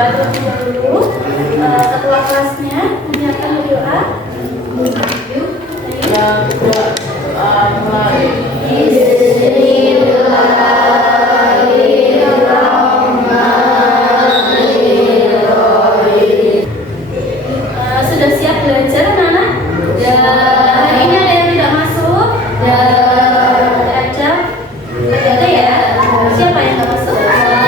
berdoa terlebih dahulu. Ketua kelasnya menyiapkan doa. Sudah siap belajar, anak-anak? Hari ini ada yang tidak masuk? Ada ya? Siapa yang tidak masuk? Karena?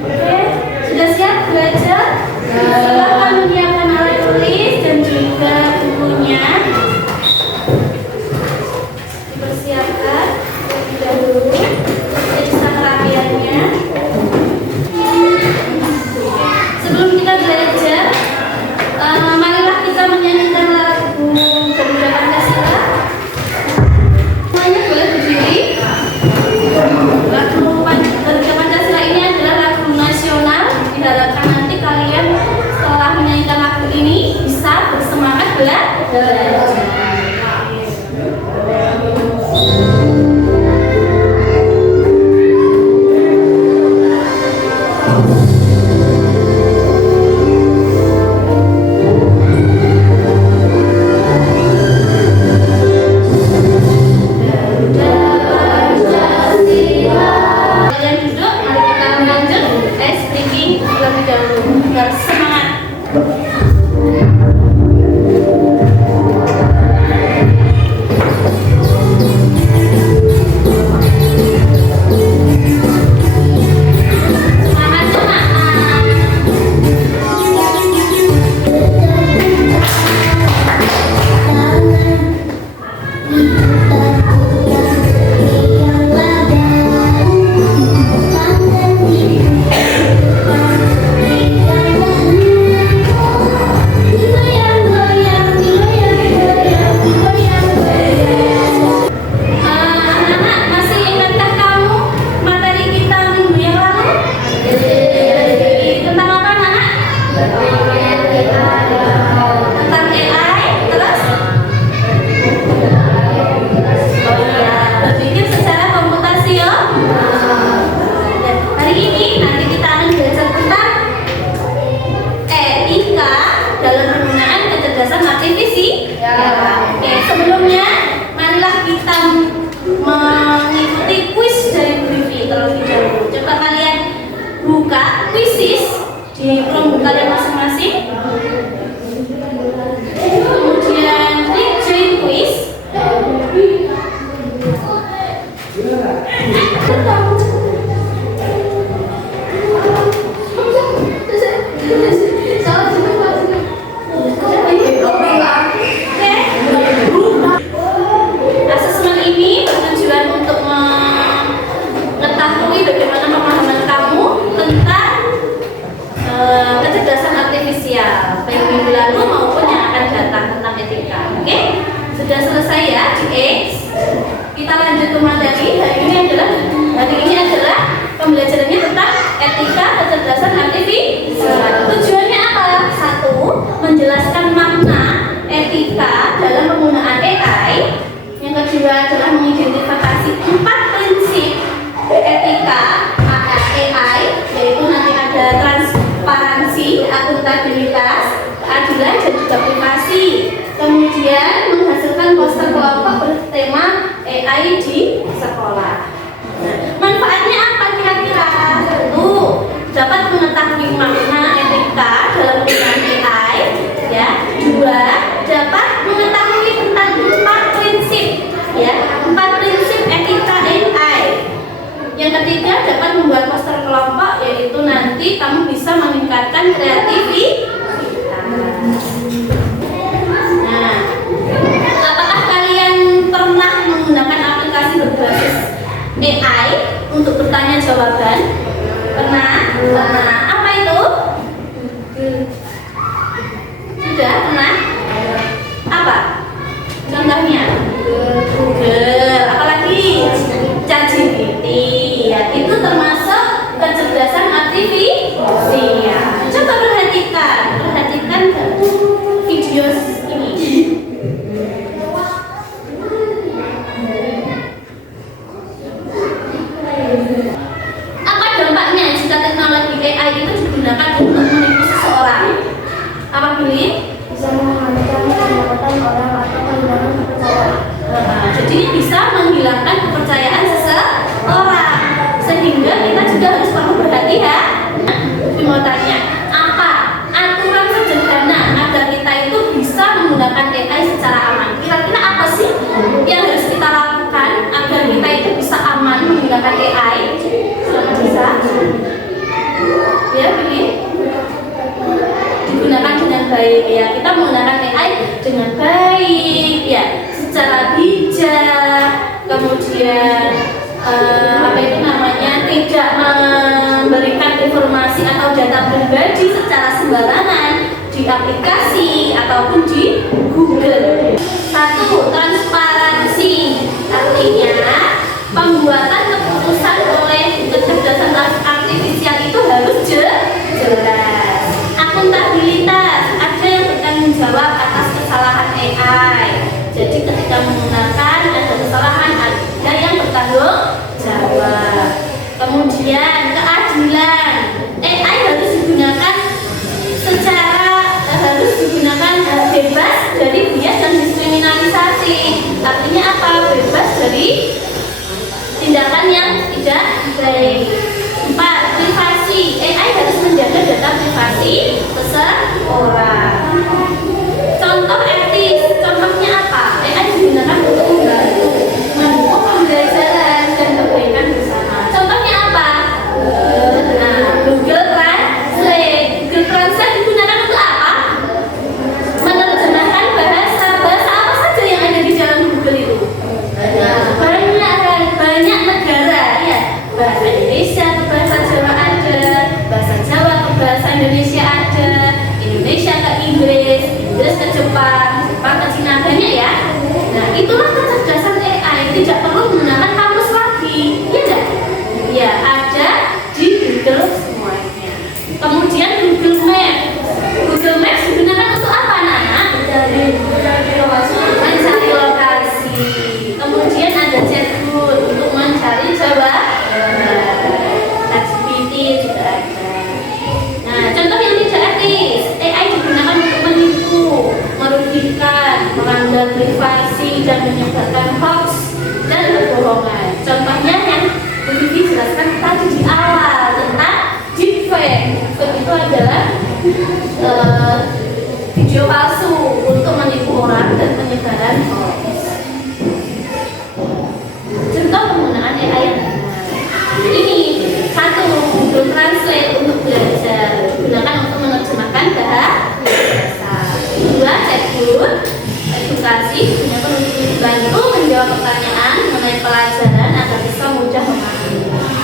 Oke, sudah siap belajar? Silakan menyiapkan alat tulis dan juga bukunya. Dipersiapkan terlebih dahulu. Periksa kerapiannya. Sebelum kita belajar, marilah kita menyanyikan lagu Pemuda Pancasila. Semuanya boleh berdiri. Lagu Pemuda Pancasila ini adalah lagu nasional. Diharapkan nanti kalian setelah menyanyikan lagu ini bisa bersemangat belajar. Kalian duduk, mari kita lanjut speaking terlebih dahulu. Bersemangat. Semangat, semangat. Anak-anak, masih ingatkah kamu materi kita minggu yang lalu? Tentang apa, anak? Tentang AI, terus? Oh iya, berpikir secara komputasio. Dan hari ini nanti kita akan belajar tentang etika dalam penggunaan kecerdasan artifisial. Oke, sebelumnya marilah kita mengikuti kuis dari Bu Vivi terlebih dahulu. Coba kalian buka kuisis di Chromebook kalian masing-masing. Kemudian klik join quiz. Asesmen ini bertujuan untuk mengetahui bagaimana pemahaman kamu tentang kecerdasan artifisial baik minggu lalu maupun yang akan datang tentang etika. Oke, sudah selesai ya di X. Kita lanjut ke materi. Hari ini adalah pembelajarannya tentang etika kecerdasan artifisial. Tujuannya apa? Satu, menjelaskan makna etika dalam penggunaan AI. Yang kedua adalah mengidentifikasi 4 prinsip etika AI, yaitu nanti ada transparansi, akuntabilitas, keadilan, dan juga privasi. Kemudian menghasilkan poster kelompok bertema AI di sekolah. Nah, manfaatnya apa kira-kira? Satu, dapat mengetahui makna etika dalam penggunaan AI. Ya. Dua, dapat mengetahui tentang 4 prinsip. Ya, 4 prinsip etika AI. Yang ketiga, dapat membuat poster kelompok, yaitu nanti kamu bisa meningkatkan kreativitas. Nah, apakah kalian pernah menggunakan aplikasi berbasis AI untuk bertanya jawaban? Pernah? Apa itu? Sudah pernah? Apa? Contohnya? Google. Apalagi? ChatGPT. Ya, itu termasuk kecerdasan artifisial. Coba perhatikan video ini. digunakan untuk menipu seseorang? Apa Billy? Bisa menghilangkan pendapatan orang atau kehilangan kepercayaan. Jadi bisa menghilangkan kepercayaan seseorang, sehingga kita juga harus perlu berhati-hati. Mau tanya, apa aturan sederhana agar kita itu bisa menggunakan AI secara aman? Kira-kira apa sih yang harus kita lakukan agar kita itu bisa aman menggunakan AI? Bisa? Ya, Billy? Digunakan dengan baik ya, kita menggunakan AI dengan baik ya, secara bijak, kemudian apa itu namanya, tidak memberikan informasi atau data pribadi secara sembarangan di aplikasi ataupun di Google. Satu, transparansi, artinya pembuatan keputusan oleh kecerdasan artifisial itu harus jelas. Akuntabilitas, ada yang bertanggung jawab atas kesalahan AI. Jadi ketika menggunakan ada kesalahan, ada yang bertanggung jawab. Kemudian keadilan, AI harus digunakan harus digunakan bebas dari bias dan diskriminalisasi. Artinya apa? Bebas dari tindakan yang tidak baik. 4. Privasi, AI harus menjaga data privasi seseorang. Contoh etis, contohnya apa? AI digunakan untuk membantu mendukung pembelajaran dan kebaikan bersama. Contohnya apa? Google Translate. Google Translate digunakan untuk apa? Menerjemahkan bahasa apa saja yang ada di dalam Google itu. Banyak negara ya. Bahasa Indonesia ke bahasa Jawa ada, bahasa Jawa ke bahasa Indonesia ada, Indonesia ke Inggris, Inggris ke Jepang, Jepang ke Cina, banyak ya. Nah, itulah kecerdasan AI, tidak perlu menggunakan kamus lagi, ya enggak? Ya, ada di Google semuanya. Kemudian Google Maps. Google Maps digunakan untuk apa, anak-anak? Mencari lokasi. Kemudian ada chatbot untuk mencari jawaban. ChatGPT juga ada. Nah, contoh yang tidak etis, AI digunakan untuk menipu, merugikan, melanggar privasi dan menyebarkan hoax dan kebohongan. Contohnya yang Bu Vivi jelaskan tadi di awal tentang deepfake. Deepfake itu adalah video palsu untuk menipu orang dan penyebaran hoax. Contoh penggunaan AI yang benar. Ini satu, Google Translate untuk belajar, digunakan untuk menerjemahkan bahasa. Dua, chatbot edukasi, digunakan untuk membantu menjawab pertanyaan mengenai pelajaran agar bisa mudah memahami.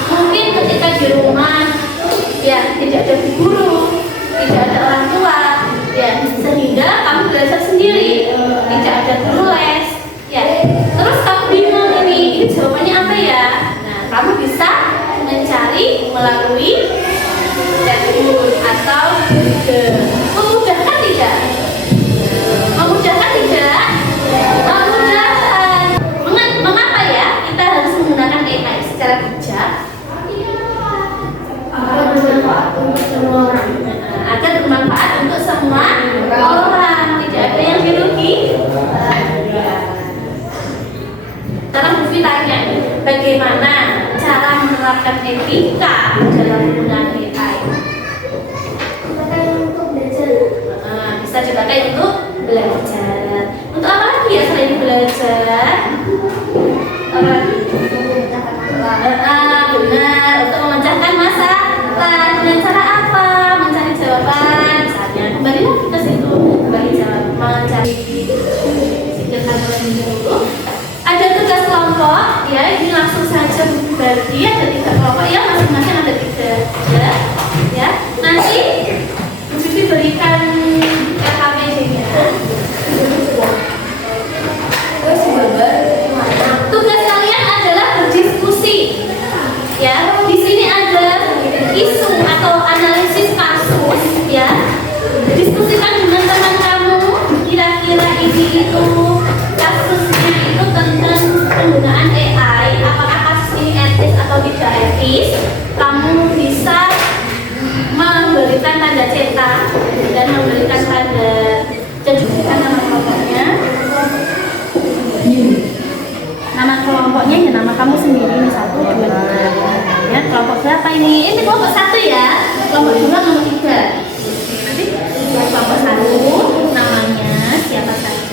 Mungkin ketika di rumah ya tidak ada guru, tidak ada orang tua, ya sehingga kamu belajar sendiri, tidak ada guru les, ya. Terus kamu bingung ini jawabannya apa ya? Nah, kamu bisa mencari melalui chatbot atau Google. Memudahkan tidak? Memudahkan tidak? Memudahkan. Mengapa ya kita harus menggunakan AI secara bijak? Agar bermanfaat untuk semua orang. Agar bermanfaat untuk semua orang, tidak ada yang dirugi. Sekarang Bufi tanya, bagaimana cara menerapkan etika dalam penggunaan AI? Untuk belajar. Bisa dipakai untuk belajar. Untuk apa lagi ya selain belajar? Apa lagi? Benar, untuk memecahkan masalah. Dengan cara apa? Mencari jawaban. Misalnya, kembali lagi ke situ, kembali mencari sikirkan dulu. Ada tugas kelompok, ya ini langsung saja bagi ada 3 kelompok ya, masing-masing ada 3 ya. Nanti Bu Vivi berikan RKPD-nya. kamu sendiri ini 1, 2, 3. Ya, kelompok berapa ini? Ini kelompok 1 ya. Kelompok 2 nomor 3. Nanti kelompok 1 namanya siapa saja?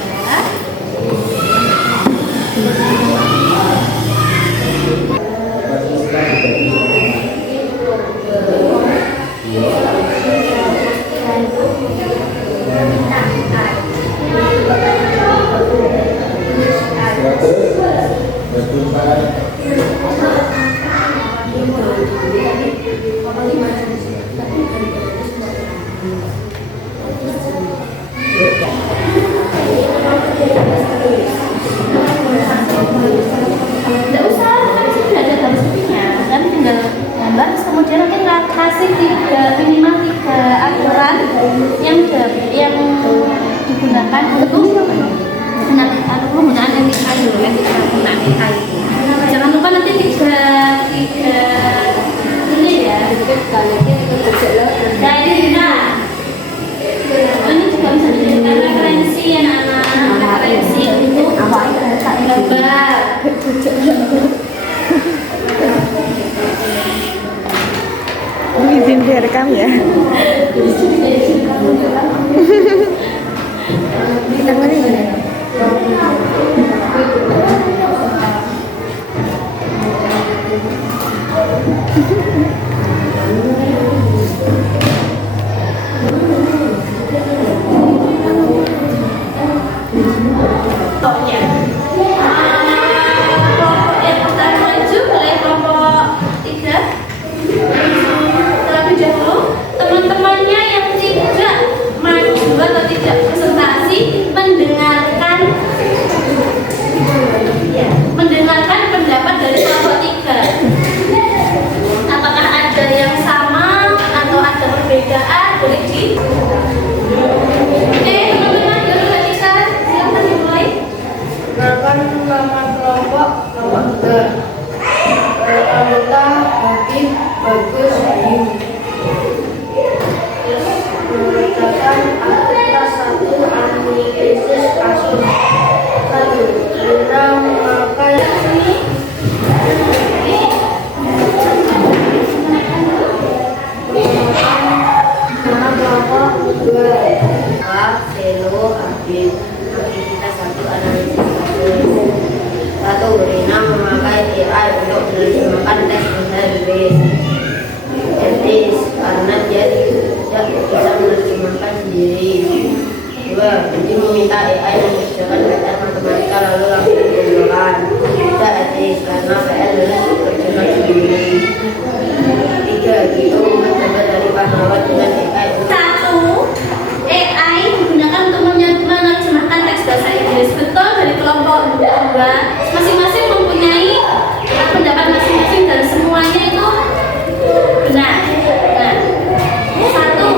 Tidak usah, kan sudah ada garis besarnya. Nanti tinggal gambar, terus kemudian nanti kasih minimal 3 aturan yang digunakan untuk penggunaan etika dulu, etika penggunaan etika itu. Jangan lupa nanti tiga ini ya. Nah ini juga. Ini juga bisa dijadikan referensi anak-anak. Referensi untuk gambar. Izin direkam ya. Terlebih dahulu teman-temannya yang tidak maju atau tidak presentasi mendengarkan pendapat dari kelompok 3. Apakah ada yang sama atau ada perbedaan? Boleh di teman-teman dulu kita silakan dimulai. Perkenalkan nama kelompok nomor 3. Anggota Habib Bagus Yu. Mengerjakan aktivitas 1 analisis kasus. 1. Guna memakai nama kelompok 2. Selo Habib. Aktivitas 1 analisis kasus. 1. Rina memakai AI untuk menerjemahkan teks menulis etis karena dia tidak bisa menerjemahkan sendiri. 2. Jadi meminta AI mengerjakan PR matematika lalu langsung digunakan. Tidak etis karena PR harus dikerjakan sendiri. 3. Itu mencoba dari pahlawan dengan AI. 1. AI digunakan untuk menerjemahkan teks bahasa Inggris. Betul, dari kelompok 2 masing-masing mempunyai pendapat masing-masing dan semuanya itu benar. Nah, 1.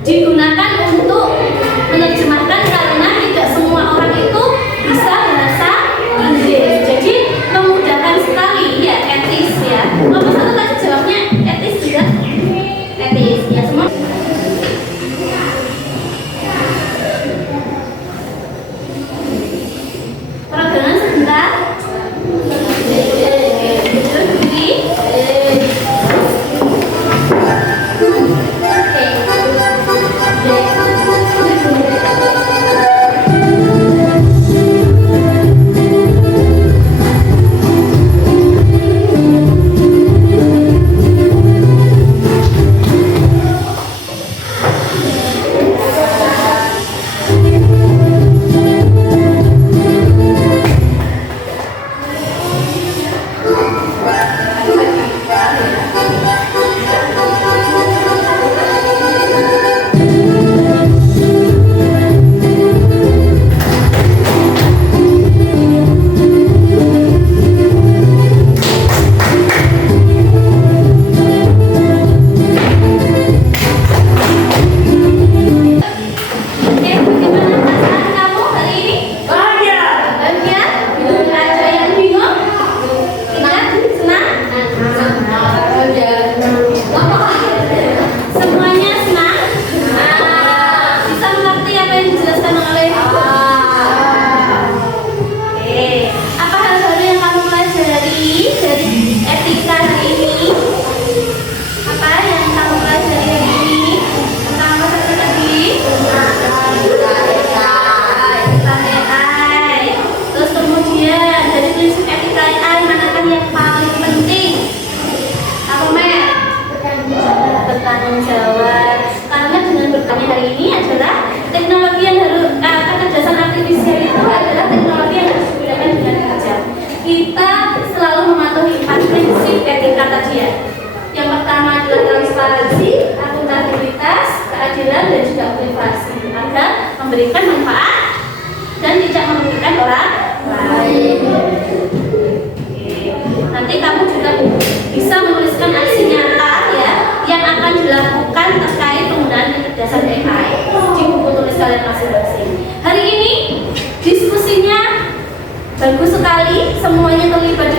Digunakan untuk menerjemahkan karena tidak semua orang itu bisa bahasa Inggris. Jadi memudahkan sekali ya, etis ya. Nomor 1 tadi jawabnya etis juga. Etis ya semua. Peregangan sebentar. bertanggung jawab. Karena dengan bertanya hari ini adalah teknologi yang harus kecerdasan artifisial itu adalah teknologi yang harus digunakan dengan bijak. Kita selalu mematuhi 4 prinsip etika tadi ya. Yang pertama adalah transparansi, akuntabilitas, keadilan dan juga privasi agar memberikan manfaat dan tidak merugikan orang lain. Nanti kamu juga bisa menuliskan aksi nyata ya yang akan dilakukan terkait penggunaan kecerdasan AI di buku tulis kalian masing-masing. Hari ini diskusinya bagus sekali, semuanya terlibat